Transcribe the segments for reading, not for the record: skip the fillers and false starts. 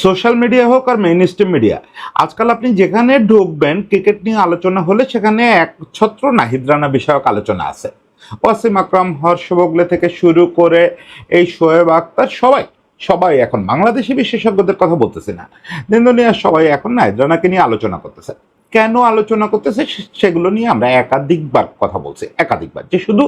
Social media হোক আর main stream media, আজকাল আপনি যেখানে ঢুকবেন ক্রিকেট নিয়ে আলোচনা হলে সেখানে একছত্র নাহিদ রানা বিষয়ক আলোচনা আছে। ওয়াসিম আকরাম, হর্ষ ভোগলে থেকে শুরু করে এই শোয়েব আক্তার সবাই সবাই এখন বাংলাদেশি বিশেষজ্ঞদের কথা বলতেছে না, দিন দুনিয়ার সবাই এখন নাহিদ রানাকে নিয়ে আলোচনা করতেছে। কেন আলোচনা করতেছে সেগুলো নিয়ে আমরা একাধিকবার কথা বলছি, একাধিকবার, যে শুধু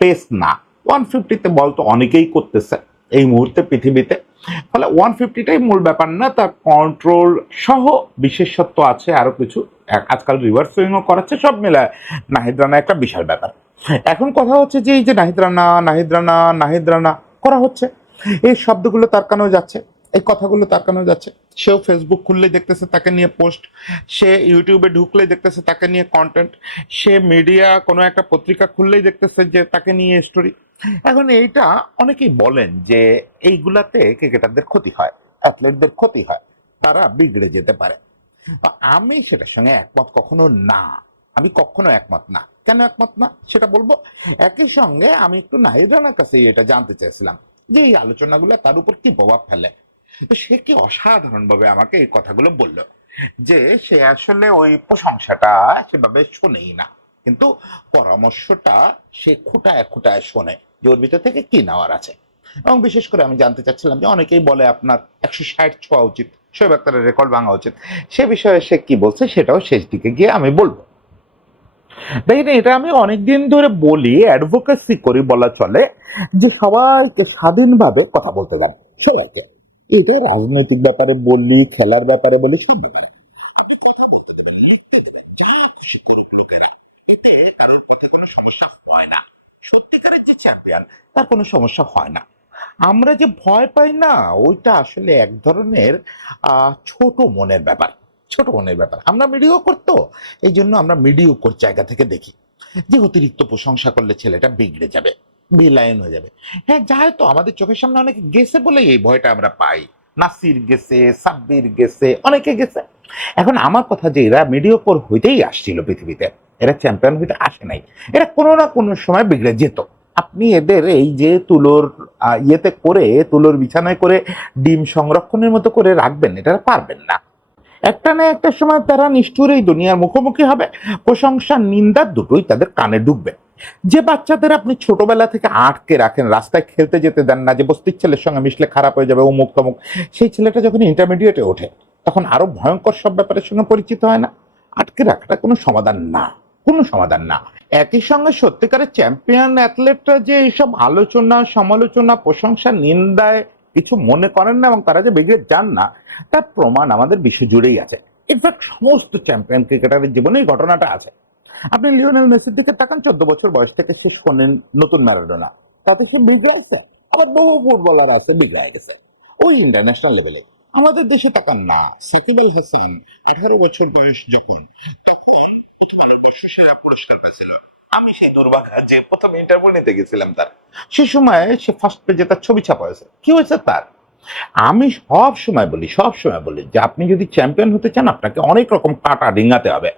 পেস না, 150-তে বল তো অনেকেই করতেছে এই মুহূর্তে পৃথিবীতে। ফলে 150টাই মূল ব্যাপার না, তার কন্ট্রোল সহ বিশেষত্ব আছে আরো কিছু। আজকাল রিভার্স সুইংও করাচ্ছে, সব মিলায় নাহিদ রানা একটা বিশাল ব্যাপার। এখন কথা হচ্ছে যে এই যে নাহিদ রানা নাহিদ রানা নাহিদ রানা করা হচ্ছে, এই শব্দগুলো তার কানেও যাচ্ছে, এই কথাগুলো তার কানেও যাচ্ছে। সেও ফেসবুক খুললেই দেখতেছে তাকে নিয়ে পোস্ট, সে ইউটিউবে ঢুকলেই দেখতেছে তাকে নিয়ে কন্টেন্ট, সে মিডিয়া কোনো একটা পত্রিকা খুললেই দেখতেছে যে তাকে নিয়ে স্টোরি। এখন এইটা অনেকেই বলেন যে এইগুলাতে ক্রিকেটারদের ক্ষতি হয়, অ্যাথলেটদের ক্ষতি হয়, তারা বিগড়ে যেতে পারে। আমি সেটার সঙ্গে একমত কখনো না, আমি কখনো একমত না। কেন একমত না সেটা বলবো। একই সঙ্গে আমি একটু নাহিদ রানার কাছে এটা জানতে চাইছিলাম যে এই আলোচনাগুলো তার উপর কি প্রভাব ফেলে। তো সে কি অসাধারণ ভাবে আমাকে এই কথাগুলো বলল যে সে আসলে ওই প্রশংসাটা সেভাবে শোনেই না, কিন্তু পরামর্শটা সে খুঁটায় খুঁটায় শোনে যে ওর ভিতর থেকে কি নেওয়ার আছে। এবং বিশেষ করে আমি জানতে চাচ্ছিলাম যে অনেকেই বলে আপনার 160 ছোঁয়া উচিত, শোয়েব আক্তারের রেকর্ড ভাঙা উচিত, সে বিষয়ে সে কি বলছে সেটাও শেষ দিকে গিয়ে আমি বলবো। দেখেন, এটা আমি অনেকদিন ধরে বলি, অ্যাডভোকেসি করি বলা চলে, যে সবাইকে স্বাধীনভাবে কথা বলতে দেন, সবাইকে। এটা রাজনৈতিক ব্যাপারে বলি, খেলার ব্যাপারে বলি, সব ব্যাপারে আপনি কথা বলতে দেবেন, লিখতে দেবেন, যা খুশি করুক লোকেরা, এতে কারোর পক্ষে কোনো সমস্যা হয় না। সত্যিকারের যে চ্যাম্পিয়ন, তার কোনো সমস্যা হয় না। আমরা যে ভয় পাই না, ওইটা আসলে এক ধরনের ছোট মনের ব্যাপার, ছোট মনের ব্যাপার। আমরা মিডিও করতো, এই জন্য আমরা মিডিওকর জায়গা থেকে দেখি যে অতিরিক্ত প্রশংসা করলে ছেলেটা বিগড়ে যাবে, বেলাইন হয়ে যাবে। হ্যাঁ, যায় তো, আমাদের চোখের সামনে অনেকে গেছে বলেই এই ভয়টা আমরা পাই। নাসির গেছে, সাব্বির গেছে, অনেকে গেছে। এখন আমার কথা যে এরা মিডিওকর হইতেই আসছিল পৃথিবীতে, এরা চ্যাম্পিয়ন হইতে আসে নাই, এরা কোনো না কোনো সময় বিগড়ে যেত। আপনি এদের এই যে তুলোর ইয়েতে করে, তুলোর বিছানায় করে ডিম সংরক্ষণের মতো করে রাখবেন, এটা পারবেন না। একটা না একটা সময় তারা নিষ্ঠুর এই দুনিয়ার মুখোমুখি হবে, প্রশংসা নিন্দা দুটোই তাদের কানে ঢুকবে। যে বাচ্চাদের আপনি ছোটবেলা থেকে আটকে রাখেন, রাস্তায় খেলতে যেতে দেন না, যে বস্তির ছেলের সঙ্গে মিশলে খারাপ হয়ে যাবে অমুক তমুক, সেই ছেলেটা যখন ইন্টারমিডিয়েটে ওঠে তখন আরো ভয়ঙ্কর সব ব্যাপারের সঙ্গে পরিচিত হয় না। আটকে রাখাটা কোনো সমাধান না, কোনো সমাধান না। একই সঙ্গে সত্যিকারের চ্যাম্পিয়ন অ্যাথলেটরা যে এইসব আলোচনা সমালোচনা প্রশংসা নিন্দায় কিছু মনে করেন না এবং তারা যে বেরিয়ে যান না, তার প্রমাণ আমাদের বিশ্ব জুড়েই আছে। ইনফ্যাক্ট সমস্ত চ্যাম্পিয়ন ক্রিকেটারের জীবনে এই ঘটনাটা আছে। আপনি লিওনেল মেসির দিকে তাকান, 14 বছর বয়স থেকে সে শোনেন নতুন ম্যারাডোনা, তত সে বিজয় আছে। আবার বহু ফুটবলার আছে বিজয় গেছে ওই ইন্টারন্যাশনাল লেভেলে। আমাদের দেশে তাকান না, সাকিব আল হাসান 18 বছর বয়স যখন, তখন ভারতবর্ষ সেরা পুরস্কার পেয়েছিল। আমি সেই দুর্ভাগ্য যে প্রথম ইন্টারভিউ নিতে গেছিলাম তার, সে সময় সে ফার্স্ট পেজে তার ছবি ছাপা হয়েছে। কি হয়েছে তার? আমি সব সময় বলি যে আপনি যদি চ্যাম্পিয়ন হতে চান আপনাকে অনেক রকম কাটা ডিঙাতে হবে,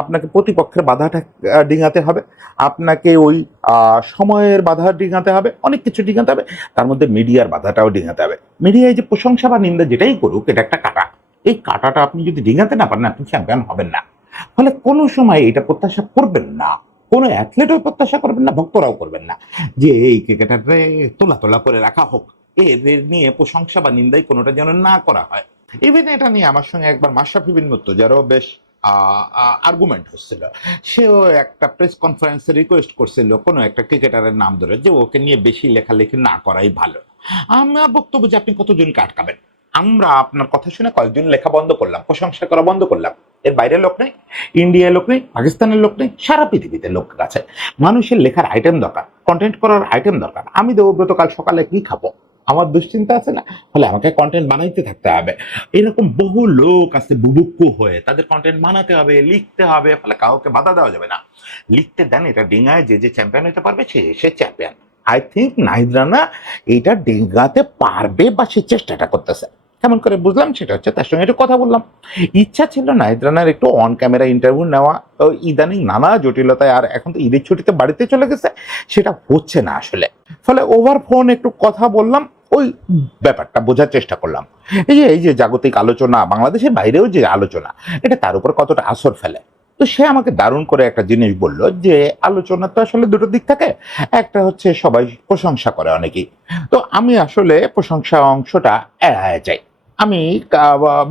আপনাকে প্রতিপক্ষের বাধাটা ডিঙাতে হবে, আপনাকে ওই সময়ের বাধা ডিঙাতে হবে, অনেক কিছু ডিঙাতে হবে, তার মধ্যে মিডিয়ার বাধাটাও ডিঙাতে হবে। মিডিয়ায় যে প্রশংসা বা নিন্দা যেটাই করুক, এটা একটা কাটা। এই কাটাটা আপনি যদি ডিঙাতে না পারেন, আপনি চ্যাম্পিয়ন হবেন না। ফলে কোনো সময় এটা প্রত্যাশা করবেন না, কোনো অ্যাথলেটও প্রত্যাশা করবেন না, ভক্তরাও করবেন না যে এই ক্রিকেটারে তোলা তোলা করে রাখা হোক, এদের নিয়ে প্রশংসা বা নিন্দাই কোনোটা যেন না করা হয়। ইভেন এটা নিয়ে আমার সঙ্গে একবার মাশরাফি বিন মুর্তজারও বেশ আর্গুমেন্ট হচ্ছিল। সেও একটা প্রেস কনফারেন্সে রিকোয়েস্ট করছিল কোনো একটা ক্রিকেটারের নাম ধরে যে ওকে নিয়ে বেশি লেখালেখি না করাই ভালো। আমার বক্তব্য যে আপনি কতজনকে আটকাবেন? আমরা আপনার কথা শুনে কয়েকজন লেখা বন্ধ করলাম, প্রশংসা করা বন্ধ করলাম। এর বাইরে লোক নেই, ইন্ডিয়ায় লোক নেই, পাকিস্তানের লোক নেই, সারা পৃথিবীতে লোক আছে। মানুষের লেখার আইটেম দরকার, কন্টেন্ট করার আইটেম দরকার। আমি দেবব্রত কাল সকালে কি খাবো, আমার দুশ্চিন্তা আছে না? ফলে আমাকে কন্টেন্ট বানাইতে থাকতে হবে। এরকম বহু লোক আছে বুভুক্ষু হয়ে, তাদের কন্টেন্ট বানাতে হবে, লিখতে হবে, ফলে কাউকে বাধা দেওয়া যাবে না। লিখতে দেন, এটা ডিঙায় যে যে চ্যাম্পিয়ন হতে পারবে সে champion. I think Nahid Rana এইটা ডিঙ্গাতে পারবে বা সে চেষ্টাটা করতেছে। কেমন করে বুঝলাম সেটা হচ্ছে তার সঙ্গে একটু কথা বললাম। ইচ্ছা ছিল নাহিদ রানার একটু অন ক্যামেরা ইন্টারভিউ নেওয়া, ইদানিং নানা জটিলতায়, আর এখন তো ঈদের ছুটিতে বাড়িতে চলে গেছে, সেটা হচ্ছে না আসলে। ফলে ওভার ফোন একটু কথা বললাম, ওই ব্যাপারটা বোঝার চেষ্টা করলাম। এই যে জাগতিক আলোচনা, বাংলাদেশের বাইরেও যে আলোচনা, এটা তার উপর কতটা আসর ফেলে। তো সে আমাকে দারুণ করে একটা জিনিস বলল যে আলোচনা তো আসলে দুটো দিক থাকে। একটা হচ্ছে সবাই প্রশংসা করে অনেকেই। তো আমি আসলে প্রশংসা অংশটা এড়ায় যাই। আমি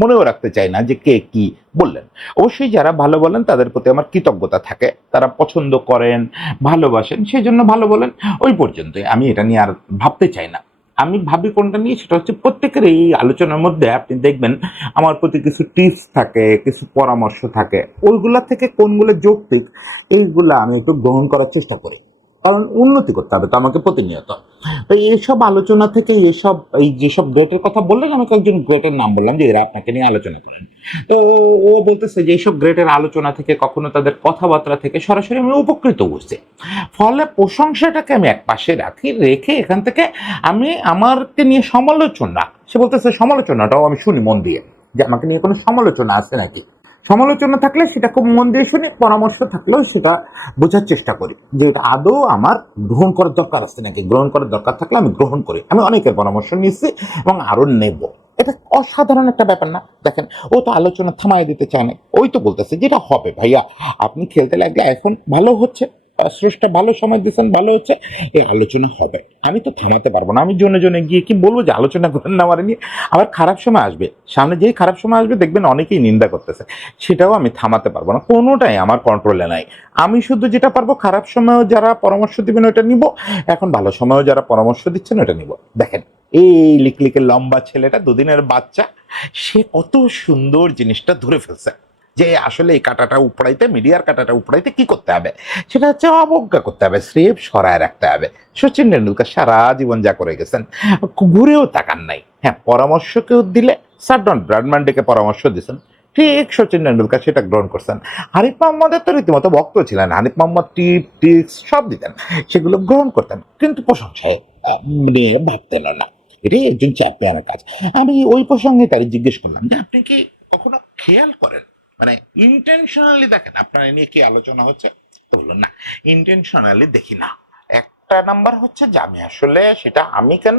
মনেও রাখতে চাই না যে কে কি বললেন। অবশ্যই যারা ভালো বলেন তাদের প্রতি আমার কৃতজ্ঞতা থাকে। তারা পছন্দ করেন, ভালোবাসেন, সেই জন্য ভালো বলেন, ওই পর্যন্তই। আমি এটা নিয়ে আর ভাবতে চাই না। আমি ভাবি কোনটা নিয়ে, সেটা হচ্ছে প্রত্যেকের এই আলোচনার মধ্যে আপনি দেখবেন আমার প্রতি কিছু টিপস থাকে, কিছু পরামর্শ থাকে। ওইগুলা থেকে কোনগুলো যৌক্তিক এইগুলা আমি একটু গ্রহণ করার চেষ্টা করি। কারণ উন্নতি করতে হবে তো আমাকে প্রতিনিয়ত। তো এইসব আলোচনা থেকে এই যেসব গ্রেটের কথা বললেন, আমাকে একজন গ্রেটের নাম বললাম যে এরা আপনাকে নিয়ে আলোচনা করেন। তো ও বলতেছে যে এইসব গ্রেটের আলোচনা থেকে, কখনো তাদের কথাবার্তা থেকে সরাসরি আমি উপকৃত হচ্ছি। ফলে প্রশংসাটাকে আমি এক পাশে রেখে এখান থেকে আমি আমারকে নিয়ে সমালোচনা, সে বলতেছে সমালোচনাটাও আমি শুনি মন দিয়ে, যে আমাকে নিয়ে কোনো সমালোচনা আছে নাকি। সমালোচনা থাকলে সেটা খুব মন দিয়ে শুনি, পরামর্শ থাকলেও সেটা বোঝার চেষ্টা করি যে এটা আদৌ আমার গ্রহণ করার দরকার আছে নাকি। গ্রহণ করার দরকার থাকলে আমি গ্রহণ করি। আমি অনেকের পরামর্শ নিচ্ছি এবং আরো নেব। এটা অসাধারণ একটা ব্যাপার না? দেখেন, ও তো আলোচনা থামাই দিতে চায় না। ওই তো বলতেছে যেটা হবে ভাইয়া, আপনি খেলতে লাগলে এখন ভালো হচ্ছে, শ্রেষ্ঠ ভালো সময় দিচ্ছেন, ভালো হচ্ছে, এই আলোচনা হবে। আমি তো থামাতে পারবো না। আমি জনে জনে গিয়ে কি বলবো যে আলোচনা করেন না আমার নিয়ে? আবার খারাপ সময় আসবে, সামনে যেই খারাপ সময় আসবে দেখবেন অনেকেই নিন্দা করতেছে, সেটাও আমি থামাতে পারবো না। কোনোটাই আমার কন্ট্রোলে নাই। আমি শুধু যেটা পারবো, খারাপ সময়েও যারা পরামর্শ দিবেন ওটা নিব, এখন ভালো সময়েও যারা পরামর্শ দিচ্ছেন ওটা নিব। দেখেন, এই লিকলিকে লম্বা ছেলেটা, দুদিনের বাচ্চা, সে কত সুন্দর জিনিসটা ধরে ফেলছে যে আসলে এই কাঁটাটা উপড়াইতে, মিডিয়ার কাঁটাটা উপড়াইতে কি করতে হবে, সেটা হচ্ছে অবজ্ঞা করতে হবে, স্রেফ সরায় রাখতে হবে। সচিন টেন্ডুলকার সারা জীবন যা করে গেছেন, ঘুরেও তাকান নাই। হ্যাঁ, পরামর্শ কেউ দিলে, সার্ডন ব্র্যাডম্যান্ডেকে পরামর্শ দিয়েছেন, ঠিক সচিন টেন্ডুলকার সেটা গ্রহণ করছেন। হানিফ মোহাম্মদের তো রীতিমতো ভক্ত ছিলেন। হানিফ মোহাম্মদ টিপস সব দিতেন, সেগুলো গ্রহণ করতেন, কিন্তু প্রশংসায় নিয়ে ভাবতেন না। এটাই একজন চ্যাম্পিয়নের কাজ। আমি ওই প্রসঙ্গে তারই জিজ্ঞেস করলাম যে আপনি কি কখনো খেয়াল করেন, মানে ইন্টেনশনালি দেখেন আপনার এ নিয়ে কি আলোচনা হচ্ছে? তো বললো না, ইন্টেনশনালি দেখি না। একটা নাম্বার হচ্ছে যে আমি আসলে, সেটা আমি কেন,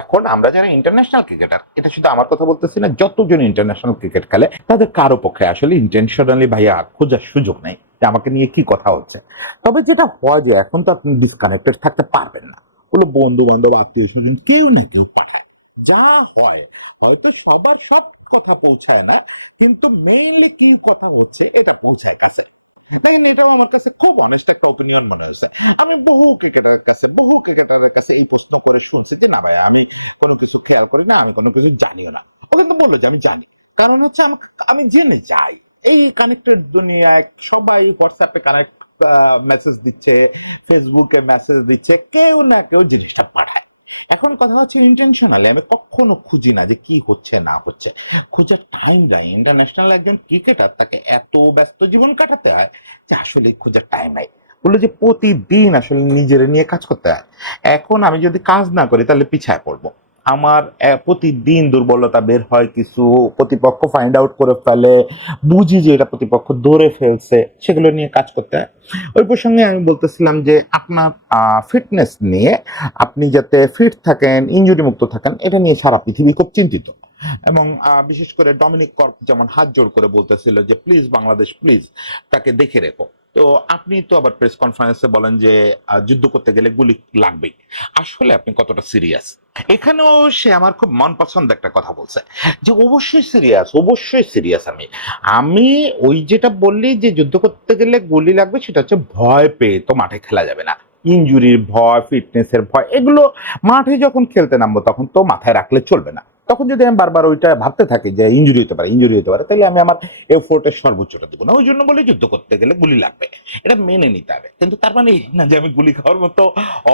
এখন আমরা যারা ইন্টারন্যাশনাল ক্রিকেটার, এটা শুধু আমার কথা বলতেছি না, যতজন ইন্টারন্যাশনাল ক্রিকেট খেলে তাদের কারো পক্ষে আসলে ইন্টেনশনালি ভাইয়া খোঁজার সুযোগ নেই যে আমাকে নিয়ে কি কথা হচ্ছে। তবে যেটা হয় যে এখন তো আপনি ডিসকানেক্টেড থাকতে পারবেন না। কোনো বন্ধু বান্ধব, আত্মীয় স্বজন কেউ না কেউ পাঠায়। যা হয়, হয়তো সবার সব কথা পৌঁছায় না, কিন্তু মেইনলি কি কথা হচ্ছে এটা পৌঁছায় কাছে। তাই এটাও আমার কাছে খুব অনেস্ট একটা ওপিনিয়ন মনে হয়েছে। আমি বহু ক্রিকেটারের কাছে এই প্রশ্ন করে শুনছি যে না ভাই, আমি কোনো কিছু খেয়াল করি না, আমি কোনো কিছু জানিও না। ও কিন্তু বললো যে আমি জানি। কারণ হচ্ছে আমি জেনে যাই। এই কানেক্টেড দুনিয়ায় সবাই হোয়াটসঅ্যাপে কানেক্ট, মেসেজ দিচ্ছে, ফেসবুকে মেসেজ দিচ্ছে, কেউ না কেউ জিনিসটা পাঠায়। এখন কথা হচ্ছে ইন্টেনশনালি আমি কখনো খুঁজি না যে কি হচ্ছে না হচ্ছে। খোঁজার টাইম নাই। ইন্টারন্যাশনাল একজন ক্রিকেটার, তাকে এত ব্যস্ত জীবন কাটাতে হয় যে আসলে খোঁজার টাইম নাই। বললো যে প্রতিদিন আসলে নিজের নিয়ে কাজ করতে হয়। এখন আমি যদি কাজ না করি তাহলে পিছায় পড়বো। আমার প্রতিদিন দুর্বলতা বের হয়, কিছু প্রতিপক্ষ ফাইন্ড আউট করে ফেলে, বুঝি যে এটা প্রতিপক্ষ ধরে ফেলছে, সেগুলো নিয়ে কাজ করতে হয়। ওই প্রসঙ্গে আমি বলতেছিলাম যে আপনার ফিটনেস নিয়ে, আপনি যাতে ফিট থাকেন, ইনজুরি মুক্ত থাকেন, এটা নিয়ে সারা পৃথিবী খুব চিন্তিত। এবং বিশেষ করে ডমিনিক কর্ক যেমন হাত জোড় করে বলতেছিল যে প্লিজ বাংলাদেশ, প্লিজ তাকে দেখে রেখো। তো আপনি তো আবার প্রেস কনফারেন্সে বলেন যে যুদ্ধ করতে গেলে গুলি লাগবেই। আসলে আপনি কতটা সিরিয়াস? এখানেও সে আমার খুব মন পছন্দ একটা কথা বলছে যে অবশ্যই সিরিয়াস, অবশ্যই সিরিয়াস। আমি আমি ওই যেটা বললি যে যুদ্ধ করতে গেলে গুলি লাগবে, সেটা হচ্ছে ভয় পেয়ে তো মাঠে খেলা যাবে না। ইনজুরির ভয়, ফিটনেসের ভয়, এগুলো মাঠে যখন খেলতে নামবো তখন তো মাথায় রাখলে চলবে না। তখন যদি আমি বারবার ওইটা ভাবতে থাকি যে ইনজুরি হতে পারে, ইনজুরি হতে পারে, তাহলে আমি আমার এফোর্টের সর্বোচ্চটা দেবো না। ওই জন্য বলি যুদ্ধ করতে গেলে গুলি লাগবে, এটা মেনে নিতে হবে। কিন্তু তার মানে এই না যে আমি গুলি খাওয়ার মতো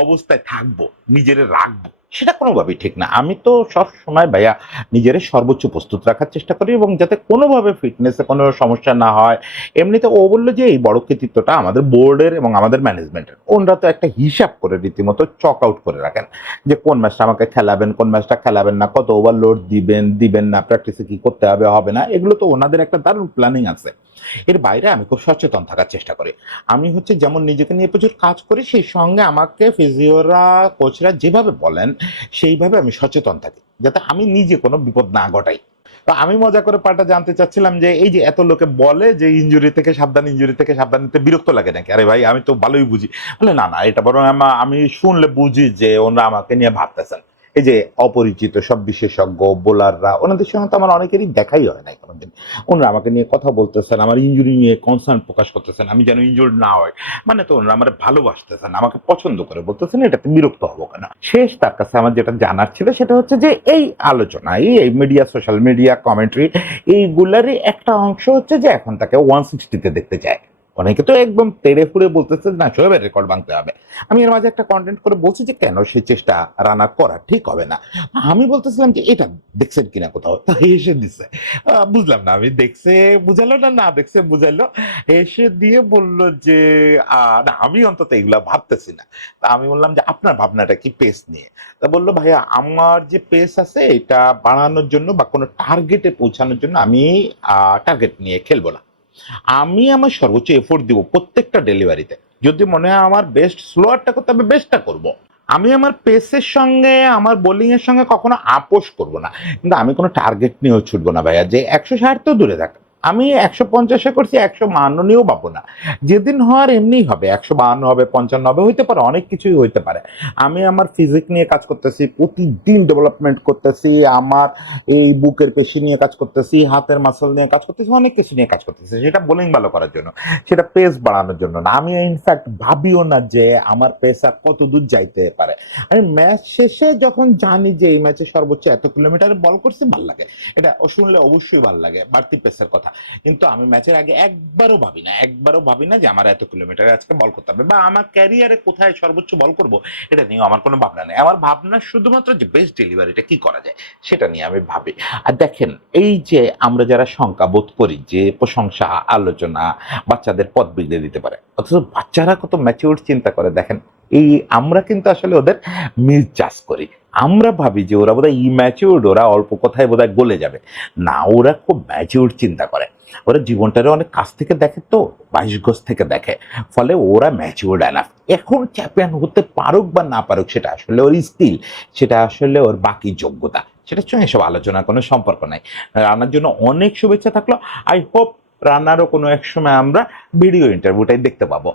অবস্থায় থাকবো, নিজের রাখবো, সেটা কোনোভাবেই ঠিক না। আমি তো সব সময় ভাইয়া নিজের সর্বোচ্চ প্রস্তুত রাখার চেষ্টা করি, এবং যাতে কোনোভাবে ফিটনেসে কোনো সমস্যা না হয়। এমনিতে ও বললো যে এই বড় কৃতিত্বটা আমাদের বোর্ডের এবং আমাদের ম্যানেজমেন্টের। ওনারা তো একটা হিসাব করে রীতিমতো চক আউট করে রাখেন যে কোন ম্যাচটা আমাকে খেলাবেন, কোন ম্যাচটা খেলাবেন না, কত ওভারলোড দিবেন, দিবেন না, প্র্যাকটিসে কি করতে হবে, হবে না, এগুলো তো ওনাদের একটা দারুণ প্ল্যানিং আছে। এর বাইরে আমি খুব সচেতন থাকার চেষ্টা করি। আমি হচ্ছে যেমন নিজেকে নিয়ে প্রচুর কাজ করি, সেই সঙ্গে আমাকে ফিজিওরা, কোচরা যেভাবে বলেন সেইভাবে আমি সচেতন থাকি যাতে আমি নিজে কোনো বিপদ না ঘটাই। তো আমি মজা করে পাল্টা জানতে চাচ্ছিলাম যে এই যে এত লোকে বলে যে ইনজুরি থেকে সাবধান, ইনজুরি থেকে সাবধান, নিতে বিরক্ত লাগে নাকি? আরে ভাই আমি তো ভালোই বুঝি। বলে না না, এটা বরং আমি শুনলে বুঝি যে ওনারা আমাকে নিয়ে ভাবতেছেন। এই যে অপরিচিত সব বিশেষজ্ঞ বোলাররা, ওনাদের সঙ্গে তো আমার অনেকেরই দেখাই হয় নাই কোনোদিন। ওনারা আমাকে নিয়ে কথা বলতেছেন, আমার ইনজুরি নিয়ে কনসার্ন প্রকাশ করতেছেন, আমি যেন ইনজুর্ড না হয়। মানে তো ওনারা আমার ভালোবাসতেছেন, আমাকে পছন্দ করে বলতেছেন, এটাতে বিরক্ত হবো কেন? শেষ তার কাছে আমার যেটা জানার ছিল সেটা হচ্ছে যে এই আলোচনা, এই মিডিয়া, সোশ্যাল মিডিয়া কমেন্ট্রি, এইগুলারই একটা অংশ হচ্ছে যে এখন তাকে 160-তে দেখতে চায়। অনেকে তো একদম তেড়ে ফুড়ে বলতেছে না শোয়েবের রেকর্ড ভাঙতে হবে। আমি এর মাঝে একটা কন্টেন্ট করে বলছি যে কেন সেই চেষ্টা রানা করা ঠিক হবে না। আমি বলতেছিলাম যে এটা দেখছেন কিনা কোথাও, তো এসে দিছে। বুঝলাম না, আমি দেখছে বুঝালো না, না দেখছে বুঝাইলো, এসে দিয়ে বললো যে না আমি অন্তত এগুলা ভাবতেছি না। তা আমি বললাম যে আপনার ভাবনাটা কি পেস নিয়ে? তা বললো ভাইয়া আমার যে পেস আছে এটা বাড়ানোর জন্য বা কোনো টার্গেটে পৌঁছানোর জন্য আমি টার্গেট নিয়ে খেলবো না। আমি আমার সর্বোচ্চ এফোর্ট দিব প্রত্যেকটা ডেলিভারিতে। যদি মনে হয় আমার বেস্ট স্লোয়ারটা করতে হবে, বেস্টটা করব। আমি আমার পেসের সঙ্গে আমার বোলিং এর সঙ্গে কখনো আপোষ করব না, কিন্তু আমি কোনো টার্গেট নিয়েও ছুটবো না ভাইয়া যে 160 তো দূরে থাক। আমি 150-এ করছি, 152 নিয়েও পাবো না। যেদিন হওয়ার এমনিই হবে, 152 হবে, 55 হবে, হইতে পারে, অনেক কিছুই হইতে পারে। আমি আমার ফিজিক নিয়ে কাজ করতেছি, প্রতিদিন ডেভেলপমেন্ট করতেছি, আমার এই বুকের পেশি নিয়ে কাজ করতেছি, হাতের মাসল নিয়ে কাজ করতেছি, অনেক কিছু নিয়ে কাজ করতেছি। সেটা বোলিং ভালো করার জন্য, সেটা পেস বাড়ানোর জন্য না। আমি ইনফ্যাক্ট ভাবিও না যে আমার পেস আর কত দূর যাইতে পারে। আমি ম্যাচ শেষে যখন জানি যে এই ম্যাচে সর্বোচ্চ এত কিলোমিটার বল করছি, ভাল লাগে। এটা শুনলে অবশ্যই ভাল লাগে, বাড়তি পেসের কথা। কিন্তু আমি ম্যাচের আগে একবারও ভাবি না যে আমার এত কিলোমিটার আজকে বল করতে হবে, বা আমার ক্যারিয়ারে কোথায় সর্বোচ্চ বল করব, এটা নিয়ে আমার কোনো ভাবনা নেই। আমার ভাবনা শুধুমাত্র যে বেস্ট ডেলিভারিটা কি করা যায় সেটা নিয়ে আমি ভাবি। আর দেখেন, এই যে আমরা যারা শঙ্কা বোধ করি যে প্রশংসা, আলোচনা বাচ্চাদের পথ বিগড়ে দিতে পারে, অথচ বাচ্চারা কত ম্যাচিউর চিন্তা করে দেখেন। এই আমরা কিন্তু আসলে ওদের মিসজাজ করি। আমরা ভাবি যে ওরা বোধহয় ইম্যাচিউরড, ওরা অল্প কথায় বোধহয় গলে যাবে। না, ওরা খুব ম্যাচিউর চিন্তা করে। ওরা জীবনটারে অনেক কাছ থেকে দেখে, তো 22 গজ থেকে দেখে। ফলে ওরা ম্যাচিউরড এনাফ। এখন চ্যাম্পিয়ন হতে পারুক বা না পারুক সেটা আসলে ওর স্কিল, সেটা আসলে ওর বাকি যোগ্যতা, সেটার সঙ্গে এসব আলোচনার কোনো সম্পর্ক নাই। রানার জন্য অনেক শুভেচ্ছা থাকলো। আই হোপ রানারও কোনো এক সময় আমরা ভিডিও ইন্টারভিউটাই দেখতে পাবো।